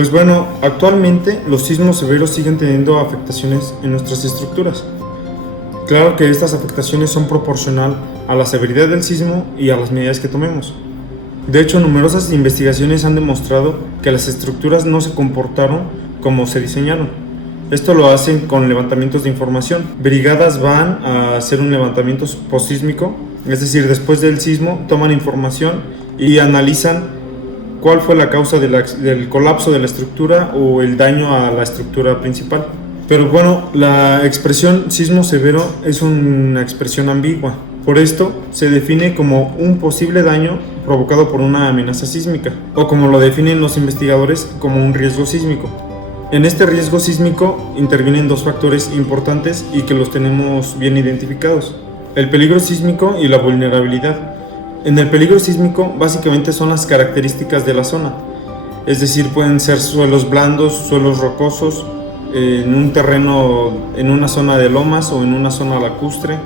Pues bueno, actualmente los sismos severos siguen teniendo afectaciones en nuestras estructuras. Claro que estas afectaciones son proporcional a la severidad del sismo y a las medidas que tomemos. De hecho, numerosas investigaciones han demostrado que las estructuras no se comportaron como se diseñaron. Esto lo hacen con levantamientos de información. Brigadas van a hacer un levantamiento posísmico, es decir, después del sismo toman información y analizan cuál fue la causa del colapso de la estructura o el daño a la estructura principal. Pero bueno, la expresión sismo severo es una expresión ambigua. Por esto se define como un posible daño provocado por una amenaza sísmica, o como lo definen los investigadores, como un riesgo sísmico. En este riesgo sísmico intervienen dos factores importantes y que los tenemos bien identificados: el peligro sísmico y la vulnerabilidad. En el peligro sísmico básicamente son las características de la zona, es decir, pueden ser suelos blandos, suelos rocosos, en un terreno, en una zona de lomas o en una zona lacustre.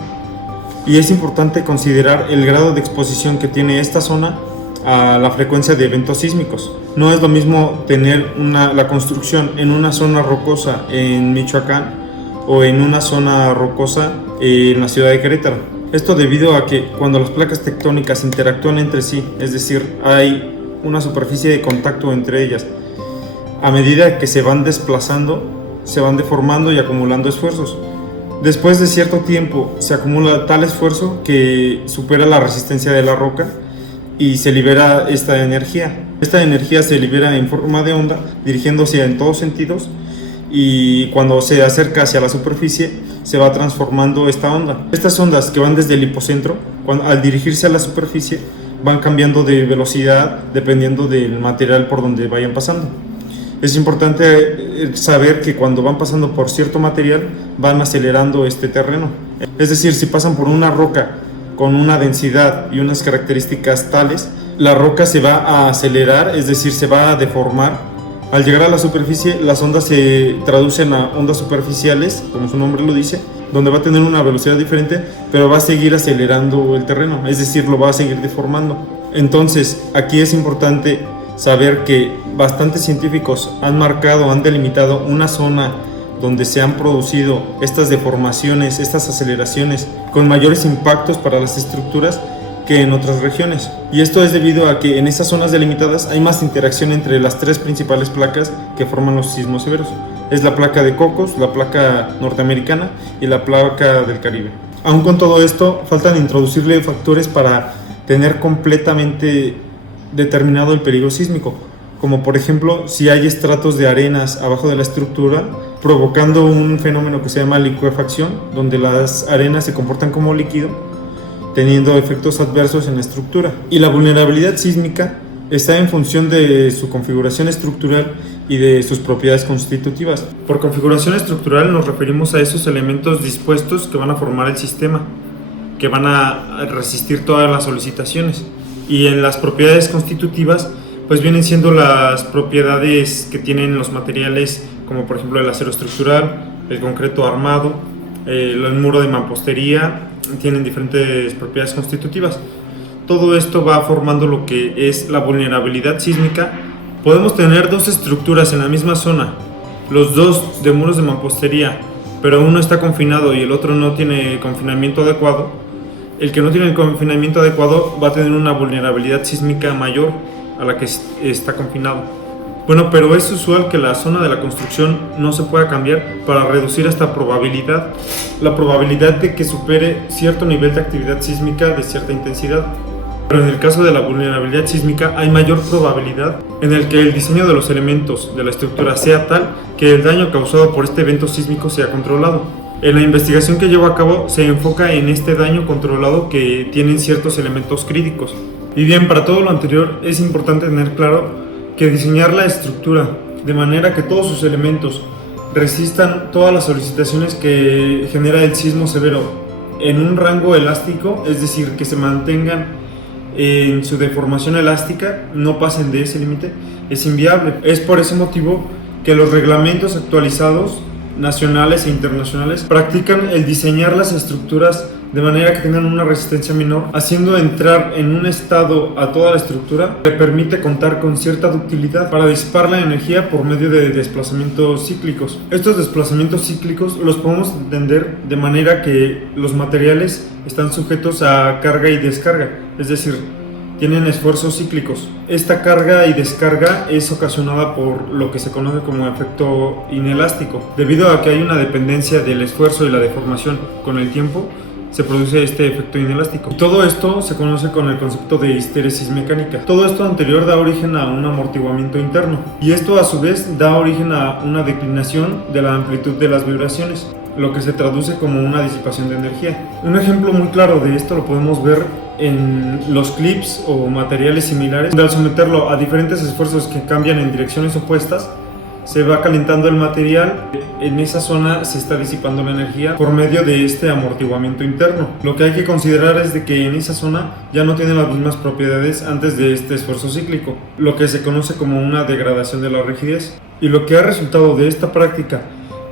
Y es importante considerar el grado de exposición que tiene esta zona a la frecuencia de eventos sísmicos. No es lo mismo tener la construcción en una zona rocosa en Michoacán o en una zona rocosa en la ciudad de Querétaro. Esto debido a que cuando las placas tectónicas interactúan entre sí, es decir, hay una superficie de contacto entre ellas, a medida que se van desplazando, se van deformando y acumulando esfuerzos. Después de cierto tiempo se acumula tal esfuerzo que supera la resistencia de la roca y se libera esta energía. Esta energía se libera en forma de onda dirigiéndose en todos sentidos, y cuando se acerca hacia la superficie se va transformando esta onda. Estas ondas que van desde el hipocentro, al dirigirse a la superficie, van cambiando de velocidad dependiendo del material por donde vayan pasando. Es importante saber que cuando van pasando por cierto material van acelerando este terreno. Es decir, si pasan por una roca con una densidad y unas características tales, la roca se va a acelerar, es decir, se va a deformar. Al llegar a la superficie, las ondas se traducen a ondas superficiales, como su nombre lo dice, donde va a tener una velocidad diferente, pero va a seguir acelerando el terreno, es decir, lo va a seguir deformando. Entonces, aquí es importante saber que bastantes científicos han delimitado una zona donde se han producido estas deformaciones, estas aceleraciones con mayores impactos para las estructuras que en otras regiones. Y esto es debido a que en estas zonas delimitadas hay más interacción entre las tres principales placas que forman los sismos severos. Es la placa de Cocos, la placa norteamericana y la placa del Caribe. Aún con todo esto, faltan introducirle factores para tener completamente determinado el peligro sísmico, como por ejemplo si hay estratos de arenas abajo de la estructura, provocando un fenómeno que se llama licuefacción, donde las arenas se comportan como líquido, teniendo efectos adversos en la estructura. Y la vulnerabilidad sísmica está en función de su configuración estructural y de sus propiedades constitutivas. Por configuración estructural nos referimos a esos elementos dispuestos que van a formar el sistema, que van a resistir todas las solicitaciones. Y en las propiedades constitutivas, pues vienen siendo las propiedades que tienen los materiales, como por ejemplo el acero estructural, el concreto armado, el muro de mampostería, tienen diferentes propiedades constitutivas. Todo esto va formando lo que es la vulnerabilidad sísmica. Podemos tener dos estructuras en la misma zona, los dos de muros de mampostería, pero uno está confinado y el otro no tiene confinamiento adecuado. El que no tiene el confinamiento adecuado va a tener una vulnerabilidad sísmica mayor a la que está confinado. Bueno, pero es usual que la zona de la construcción no se pueda cambiar para reducir esta probabilidad, la probabilidad de que supere cierto nivel de actividad sísmica de cierta intensidad. Pero en el caso de la vulnerabilidad sísmica hay mayor probabilidad en el que el diseño de los elementos de la estructura sea tal que el daño causado por este evento sísmico sea controlado. En la investigación que llevo a cabo se enfoca en este daño controlado que tienen ciertos elementos críticos. Y bien, para todo lo anterior es importante tener claro que diseñar la estructura de manera que todos sus elementos resistan todas las solicitaciones que genera el sismo severo en un rango elástico, es decir, que se mantengan en su deformación elástica, no pasen de ese límite, es inviable. Es por ese motivo que los reglamentos actualizados nacionales e internacionales practican el diseñar las estructuras de manera que tengan una resistencia menor, haciendo entrar en un estado a toda la estructura que permite contar con cierta ductilidad para disipar la energía por medio de desplazamientos cíclicos. Estos desplazamientos cíclicos los podemos entender de manera que los materiales están sujetos a carga y descarga, es decir, tienen esfuerzos cíclicos. Esta carga y descarga es ocasionada por lo que se conoce como efecto inelástico. Debido a que hay una dependencia del esfuerzo y la deformación con el tiempo, se produce este efecto inelástico. Todo esto se conoce con el concepto de histéresis mecánica. Todo esto anterior da origen a un amortiguamiento interno, y esto a su vez da origen a una declinación de la amplitud de las vibraciones, lo que se traduce como una disipación de energía. Un ejemplo muy claro de esto lo podemos ver en los clips o materiales similares, donde al someterlo a diferentes esfuerzos que cambian en direcciones opuestas, se va calentando el material. En esa zona se está disipando la energía por medio de este amortiguamiento interno. Lo que hay que considerar es de que en esa zona ya no tiene las mismas propiedades antes de este esfuerzo cíclico, lo que se conoce como una degradación de la rigidez. Y lo que ha resultado de esta práctica,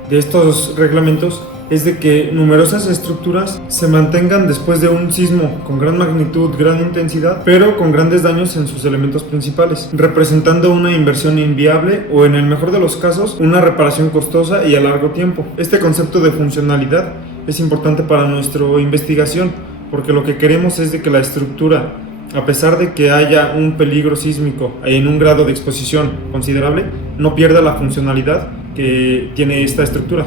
de estos reglamentos, es de que numerosas estructuras se mantengan después de un sismo con gran magnitud, gran intensidad, pero con grandes daños en sus elementos principales, representando una inversión inviable o, en el mejor de los casos, una reparación costosa y a largo tiempo. Este concepto de funcionalidad es importante para nuestra investigación, porque lo que queremos es de que la estructura, a pesar de que haya un peligro sísmico en un grado de exposición considerable, no pierda la funcionalidad que tiene esta estructura,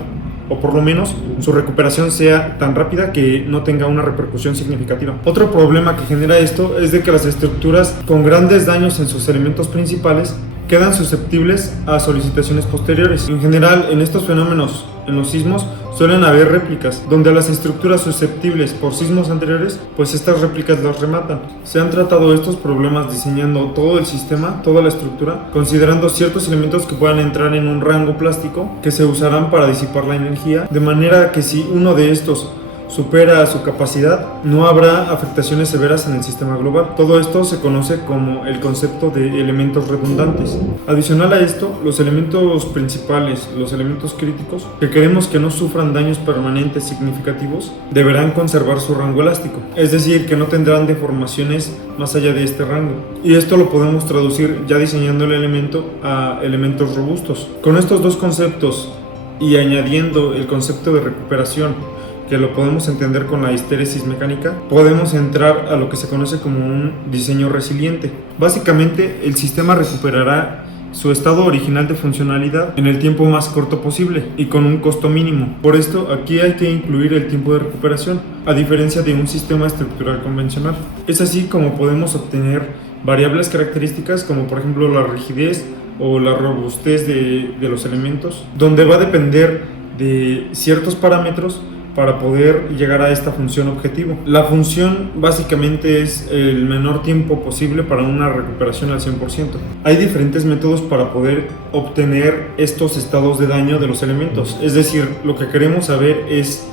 o por lo menos su recuperación sea tan rápida que no tenga una repercusión significativa. Otro problema que genera esto es de que las estructuras con grandes daños en sus elementos principales quedan susceptibles a solicitaciones posteriores. En general, en estos fenómenos, en los sismos, suelen haber réplicas, donde a las estructuras susceptibles por sismos anteriores, pues estas réplicas las rematan. Se han tratado estos problemas diseñando todo el sistema, toda la estructura, considerando ciertos elementos que puedan entrar en un rango plástico que se usarán para disipar la energía, de manera que si uno de estos supera su capacidad, no habrá afectaciones severas en el sistema global. Todo esto se conoce como el concepto de elementos redundantes. Adicional a esto, los elementos principales, los elementos críticos, que queremos que no sufran daños permanentes significativos, deberán conservar su rango elástico, es decir, que no tendrán deformaciones más allá de este rango. Y esto lo podemos traducir ya diseñando el elemento a elementos robustos. Con estos dos conceptos y añadiendo el concepto de recuperación, que lo podemos entender con la histéresis mecánica, podemos entrar a lo que se conoce como un diseño resiliente. Básicamente, el sistema recuperará su estado original de funcionalidad en el tiempo más corto posible y con un costo mínimo. Por esto, aquí hay que incluir el tiempo de recuperación, a diferencia de un sistema estructural convencional. Es así como podemos obtener variables características como por ejemplo la rigidez o la robustez de los elementos, donde va a depender de ciertos parámetros para poder llegar a esta función objetivo. La función básicamente es el menor tiempo posible para una recuperación al 100%. Hay diferentes métodos para poder obtener estos estados de daño de los elementos, es decir, lo que queremos saber es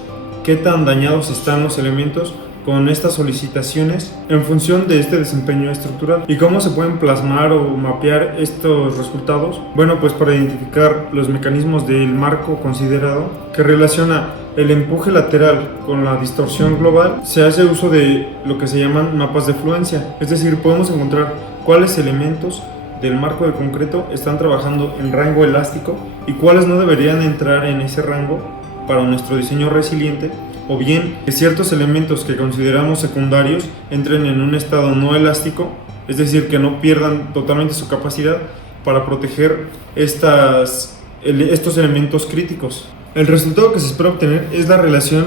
qué tan dañados están los elementos con estas solicitaciones en función de este desempeño estructural. ¿Y cómo se pueden plasmar o mapear estos resultados? Bueno, pues para identificar los mecanismos del marco considerado que relaciona el empuje lateral con la distorsión global, se hace uso de lo que se llaman mapas de fluencia, es decir, podemos encontrar cuáles elementos del marco de concreto están trabajando en rango elástico y cuáles no deberían entrar en ese rango para nuestro diseño resiliente, o bien que ciertos elementos que consideramos secundarios entren en un estado no elástico, es decir, que no pierdan totalmente su capacidad para proteger estos elementos críticos. El resultado que se espera obtener es la relación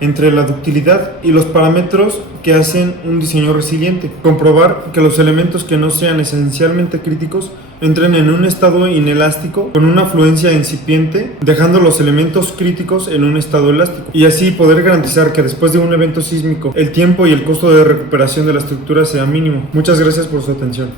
entre la ductilidad y los parámetros que hacen un diseño resiliente. Comprobar que los elementos que no sean esencialmente críticos entren en un estado inelástico con una fluencia incipiente, dejando los elementos críticos en un estado elástico, y así poder garantizar que después de un evento sísmico el tiempo y el costo de recuperación de la estructura sea mínimo. Muchas gracias por su atención.